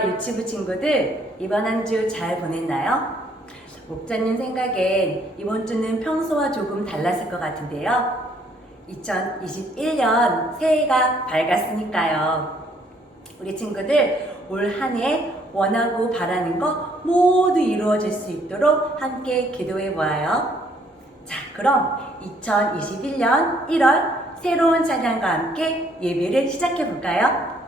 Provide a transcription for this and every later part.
안녕하세요, 유치부 친구들. 이번 한 주 잘 보냈나요? 목자님 생각엔 이번 주는 평소와 조금 달랐을 것 같은데요. 2021년 새해가 밝았으니까요. 우리 친구들 올 한 해 원하고 바라는 거 모두 이루어질 수 있도록 함께 기도해 보아요. 자, 그럼 2021년 1월 새로운 찬양과 함께 예배를 시작해 볼까요?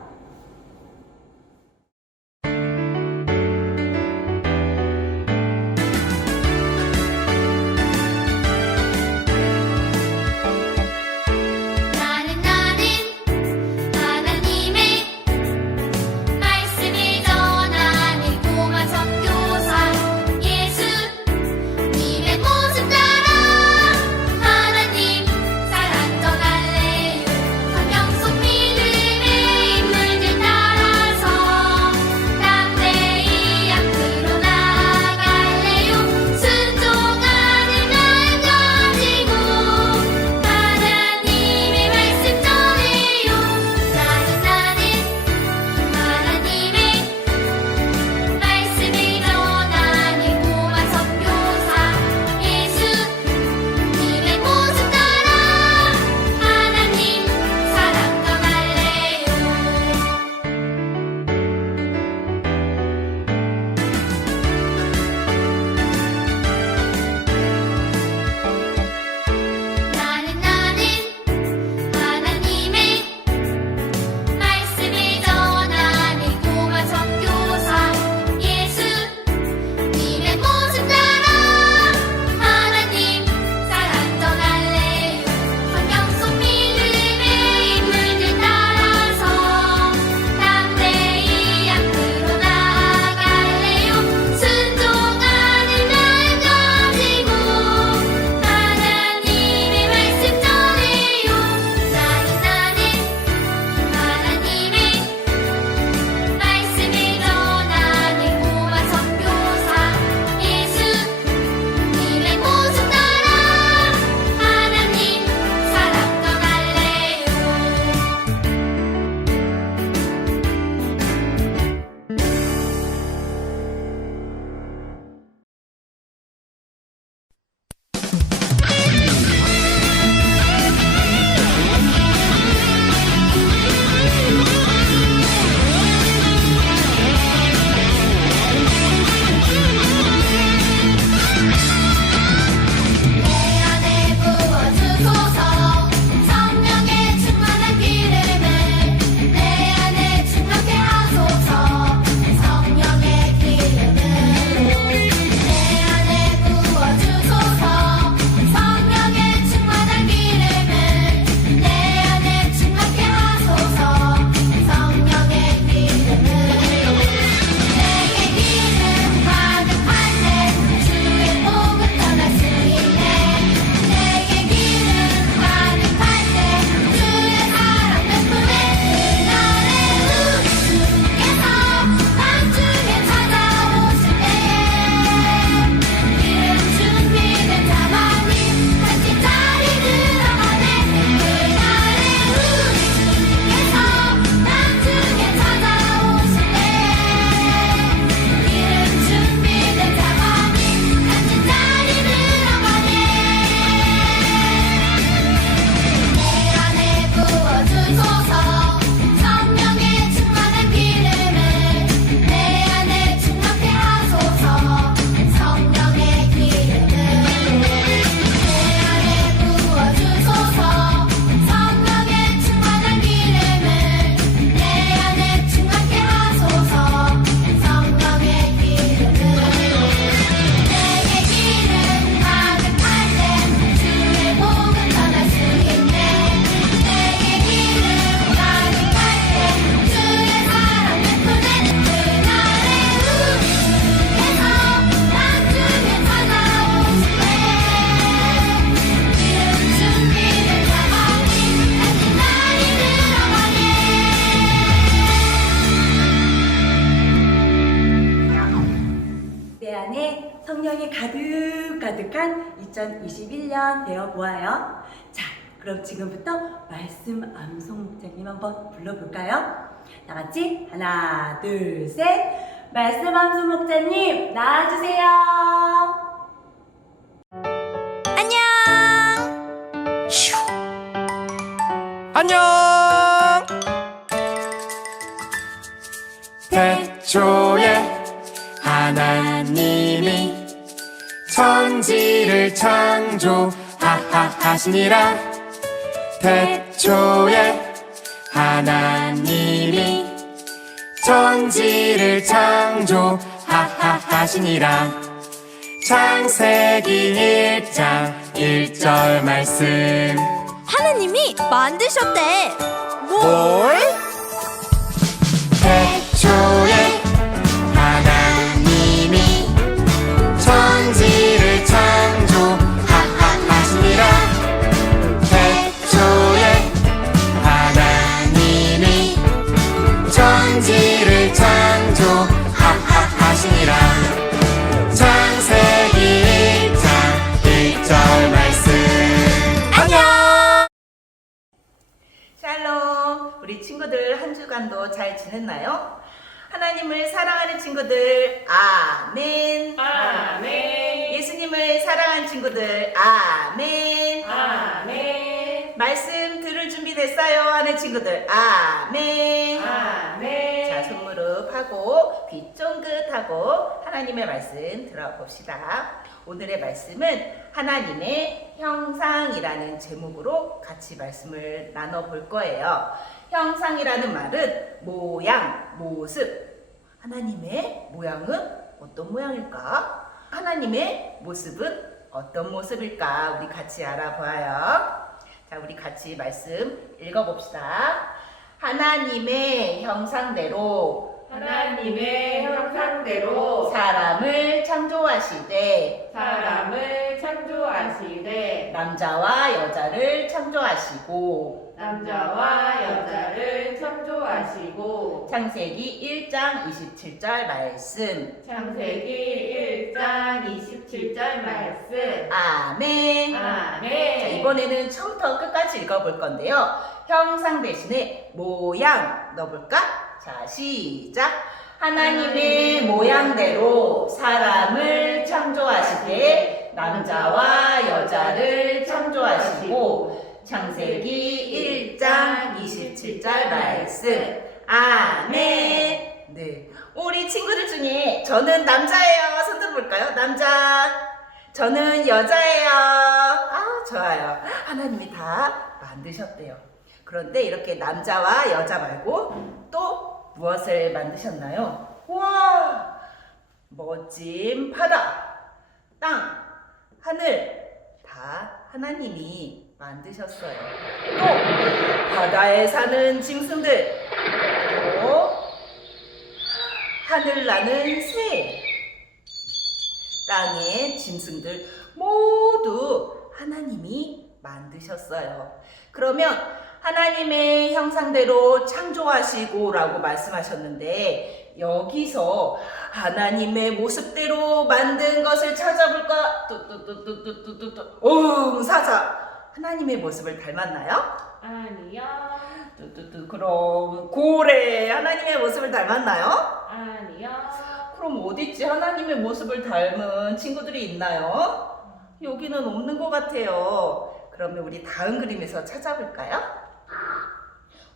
성령이 가득가득한 2021년 되어 보아요. 자, 그럼 지금부터 말씀 암송 목자님 한번 불러볼까요? 다 같이 하나, 둘, 셋. 말씀 암송 목자님 나와주세요. 안녕. 안녕. 태초에 하나님이 천지를 창조하시니라. 태초에 하나님이 천지를 창조하시니라. 창세기 1장 1절 말씀. 하나님이 만드셨대. 뭘? 태초에 하나님이 천지를 창조하시니라. 태초에 하나님이 천지를 창조하시니라. 창세기 1장 1절 말씀. 안녕. 샬롬, 우리 친구들 한 주간도 잘 지냈나요? 하나님을 사랑하는 친구들, 아멘. 아멘. 예수님을 사랑하는 친구들, 아멘. 아멘. 말씀 들을 준비 됐어요 하는 친구들, 아멘. 아멘. 자, 손무릎 하고 귀 쫑긋하고 하나님의 말씀 들어봅시다. 오늘의 말씀은 하나님의 형상이라는 제목으로 같이 말씀을 나눠볼 거예요. 형상이라는 말은 모양, 모습. 하나님의 모양은 어떤 모양일까? 하나님의 모습은 어떤 모습일까? 우리 같이 알아봐요. 자, 우리 같이 말씀 읽어봅시다. 하나님의 형상대로 하나님의 형상대로 사람을 창조하시되 사람을 창조하시되 남자와 여자를 창조하시고 남자와 여자를 창조하시고 창세기 1장 27절 말씀. 창세기 1장 27절 말씀. 아멘. 아멘. 자, 이번에는 처음부터 끝까지 읽어볼 건데요. 형상 대신에 모양 넣어볼까? 자, 시작. 하나님의 모양대로 사람을 창조하시되 남자와 여자를 창조하시고 창세기 1장 27절 말씀. 아멘. 네. 우리 친구들 중에 저는 남자예요. 손 들어볼까요? 남자. 저는 여자예요. 아, 좋아요. 하나님이 다 만드셨대요. 그런데 이렇게 남자와 여자 말고 또 무엇을 만드셨나요? 우와! 멋진 바다, 땅, 하늘 다 하나님이 만드셨어요. 또 바다에 사는 짐승들, 또 하늘 나는 새, 땅의 짐승들 모두 하나님이 만드셨어요. 그러면 하나님의 형상대로 창조하시고 라고 말씀하셨는데 여기서 하나님의 모습대로 만든 것을 찾아볼까? 사자. 하나님의 모습을 닮았나요? 아니요. 그럼 고래 하나님의 모습을 닮았나요? 아니요. 그럼 어딨지 하나님의 모습을 닮은 친구들이 있나요? 여기는 없는 것 같아요. 그러면 우리 다음 그림에서 찾아볼까요?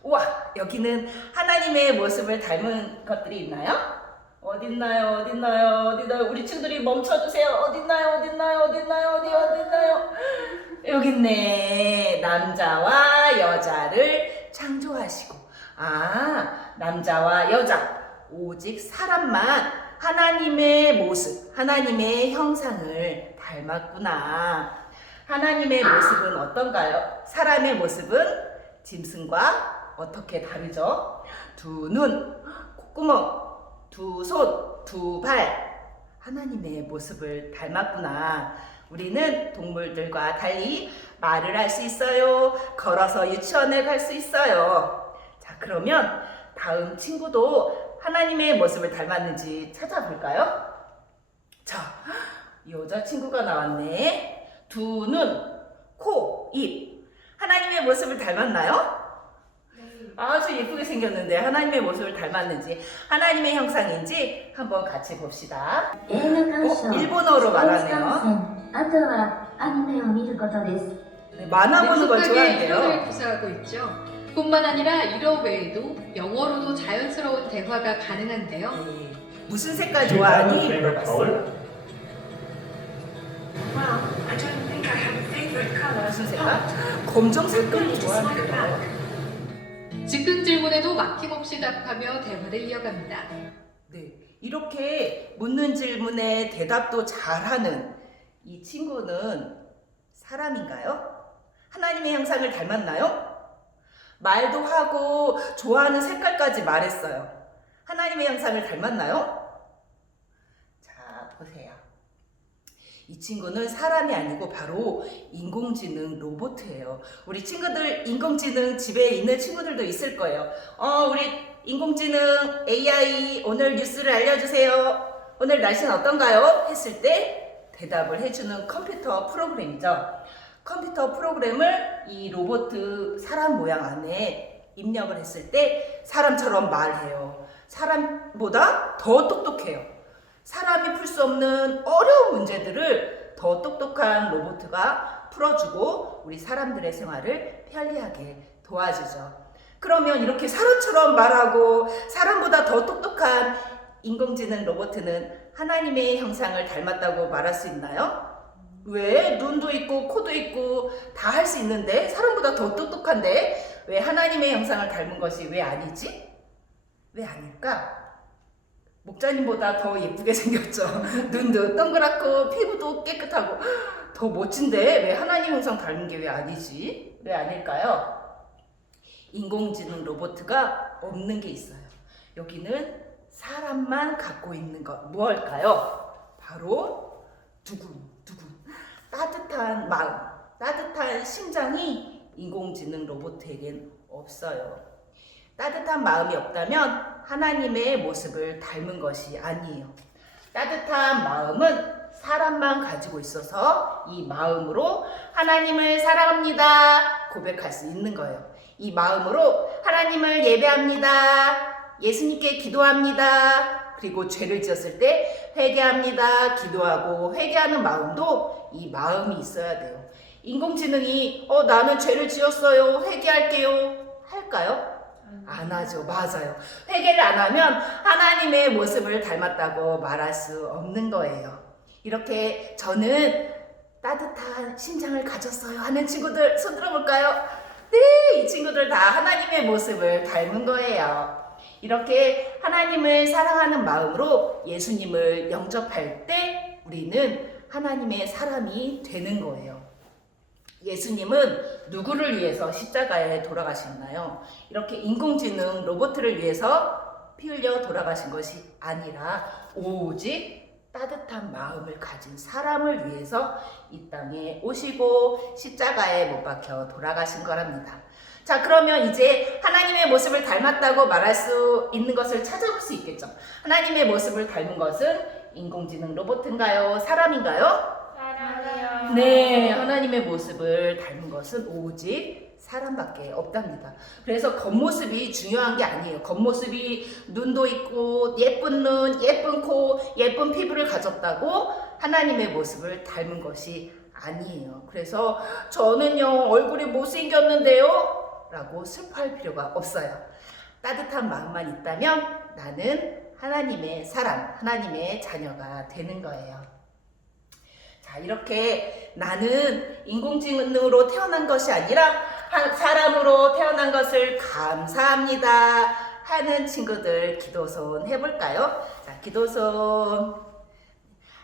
우와, 여기는 하나님의 모습을 닮은 것들이 있나요? 어딨나요? 우리 친구들이 멈춰주세요. 어딨나요? 여기 있네. 남자와 여자를 창조하시고, 남자와 여자, 오직 사람만 하나님의 모습, 하나님의 형상을 닮았구나. 하나님의 모습은 어떤가요? 사람의 모습은 짐승과 어떻게 다르죠? 두 눈, 콧구멍, 두 손, 두 발. 하나님의 모습을 닮았구나. 우리는 동물들과 달리 말을 할 수 있어요. 걸어서 유치원에 갈 수 있어요. 자, 그러면 다음 친구도 하나님의 모습을 닮았는지 찾아볼까요? 자, 여자친구가 나왔네. 두 눈, 코, 입. 하나님 하나님의 모습을 닮았나요? 아주 예쁘게 생겼는데 하나님의 모습을 닮았는지 하나님의 형상인지 한번 같이 봅시다. 映画鑑賞、 일본어로 スポーツ観 말하네요. 戦、あとはアニメを見ることです。 네, 만화 보는 걸 능숙하게 좋아한대요. 일본어를 구사하고 있죠. 뿐만 아니라 유럽 외에도 영어로도 자연스러운 대화가 가능한데요. 네, 무슨 색깔 좋아하니? 물어봤어요. 무슨 색깔? 검정 색깔이 좋아한대요. 즉흥 질문에도 막힘없이 답하며 대화를 이어갑니다. 네, 이렇게 묻는 질문에 대답도 잘하는 이 친구는 사람인가요? 하나님의 형상을 닮았나요? 말도 하고 좋아하는 색깔까지 말했어요. 하나님의 형상을 닮았나요? 자, 보세요. 이 친구는 사람이 아니고 바로 인공지능 로봇이에요. 우리 친구들 인공지능 집에 있는 친구들도 있을 거예요. 우리 인공지능 AI 오늘 뉴스를 알려주세요. 오늘 날씨는 어떤가요? 했을 때 대답을 해주는 컴퓨터 프로그램이죠. 컴퓨터 프로그램을 이 로봇 사람 모양 안에 입력을 했을 때 사람처럼 말해요. 사람보다 더 똑똑해요. 사람이 풀 수 없는 어려운 문제들을 더 똑똑한 로봇가 풀어주고 우리 사람들의 생활을 편리하게 도와주죠. 그러면 이렇게 사람처럼 말하고 사람보다 더 똑똑한 인공지능 로봇은 하나님의 형상을 닮았다고 말할 수 있나요? 왜? 눈도 있고 코도 있고 다 할 수 있는데 사람보다 더 똑똑한데 왜 하나님의 형상을 닮은 것이 왜 아니지? 왜 아닐까? 목자님보다 더 예쁘게 생겼죠. 눈도 동그랗고 피부도 깨끗하고 더 멋진데 왜 하나님 형상 닮은 게 왜 아니지? 왜 아닐까요? 인공지능 로봇가 없는 게 있어요. 여기는 사람만 갖고 있는 것 무엇일까요? 바로 두근두근 따뜻한 마음, 따뜻한 심장이 인공지능 로봇에겐 없어요. 따뜻한 마음이 없다면 하나님의 모습을 닮은 것이 아니에요. 따뜻한 마음은 사람만 가지고 있어서 이 마음으로 하나님을 사랑합니다 고백할 수 있는 거예요. 이 마음으로 하나님을 예배합니다. 예수님께 기도합니다. 그리고 죄를 지었을 때 회개합니다. 기도하고 회개하는 마음도 이 마음이 있어야 돼요. 인공지능이 나는 죄를 지었어요. 회개할게요. 할까요? 안 하죠. 맞아요. 회개를 안 하면 하나님의 모습을 닮았다고 말할 수 없는 거예요. 이렇게 저는 따뜻한 심장을 가졌어요 하는 친구들 손 들어볼까요? 네, 이 친구들 다 하나님의 모습을 닮은 거예요. 이렇게 하나님을 사랑하는 마음으로 예수님을 영접할 때 우리는 하나님의 사람이 되는 거예요. 예수님은 누구를 위해서 십자가에 돌아가셨나요? 이렇게 인공지능 로봇을 위해서 피 흘려 돌아가신 것이 아니라 오직 따뜻한 마음을 가진 사람을 위해서 이 땅에 오시고 십자가에 못 박혀 돌아가신 거랍니다. 자, 그러면 이제 하나님의 모습을 닮았다고 말할 수 있는 것을 찾아볼 수 있겠죠. 하나님의 모습을 닮은 것은 인공지능 로봇인가요? 사람인가요? 사랑해요. 네, 하나님의 모습을 닮은 것은 오직 사람밖에 없답니다. 그래서 겉모습이 중요한 게 아니에요. 겉모습이 눈도 있고 예쁜 눈, 예쁜 코, 예쁜 피부를 가졌다고 하나님의 모습을 닮은 것이 아니에요. 그래서 저는요 얼굴이 못생겼는데요 라고 슬퍼할 필요가 없어요. 따뜻한 마음만 있다면 나는 하나님의 사람, 하나님의 자녀가 되는 거예요. 자, 이렇게 나는 인공지능으로 태어난 것이 아니라 사람으로 태어난 것을 감사합니다 하는 친구들 기도손 해볼까요? 자, 기도손.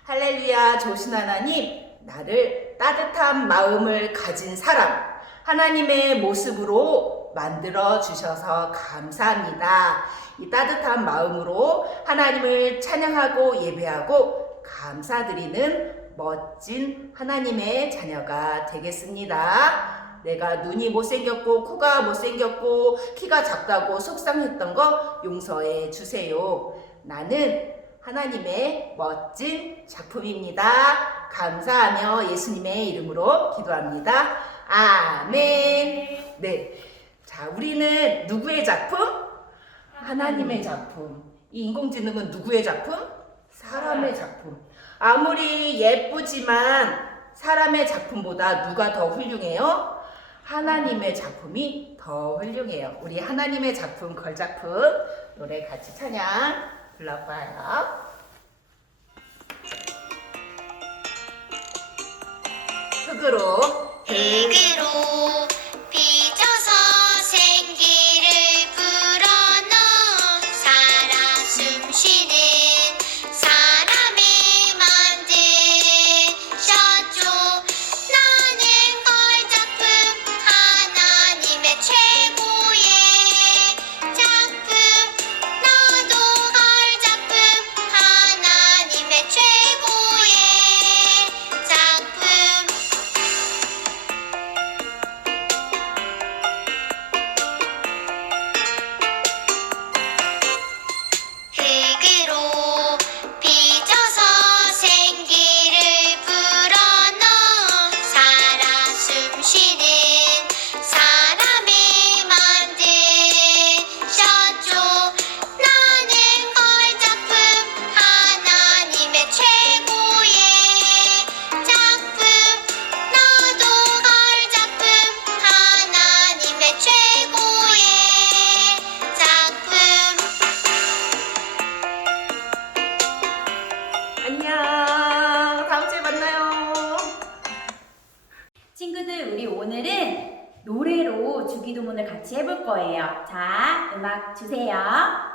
할렐루야, 좋으신 하나님, 나를 따뜻한 마음을 가진 사람, 하나님의 모습으로 만들어 주셔서 감사합니다. 이 따뜻한 마음으로 하나님을 찬양하고 예배하고 감사드리는 멋진 하나님의 자녀가 되겠습니다. 내가 눈이 못생겼고 코가 못생겼고 키가 작다고 속상했던 거 용서해 주세요. 나는 하나님의 멋진 작품입니다. 감사하며 예수님의 이름으로 기도합니다. 아멘. 네. 자, 우리는 누구의 작품? 하나님의 작품. 이 인공지능은 누구의 작품? 사람의 작품. 아무리 예쁘지만 사람의 작품보다 누가 더 훌륭해요? 하나님의 작품이 더 훌륭해요. 우리 하나님의 작품, 걸작품 노래 같이 찬양 불러봐요. 흙으로 흙으로 빚어서 생기를 불어넣어 살아 숨쉬는 사람이 만드셨죠. 나는 걸작품 하나님의 최고의 작품. 너도 걸작품 하나님의 최고의 작품. 흙으로 빚어서 생기를 불어넣어 살아 숨쉬는 사람이 만드셨죠. 나는 걸작품 하나님의 최고의 작품. 너도 걸작품 하나님의 최고의 작품. 안녕. 다음 주에 만나요. 친구들, 우리 오늘은 노래로 주기도문을 같이 해볼 거예요. 자, 음악 주세요.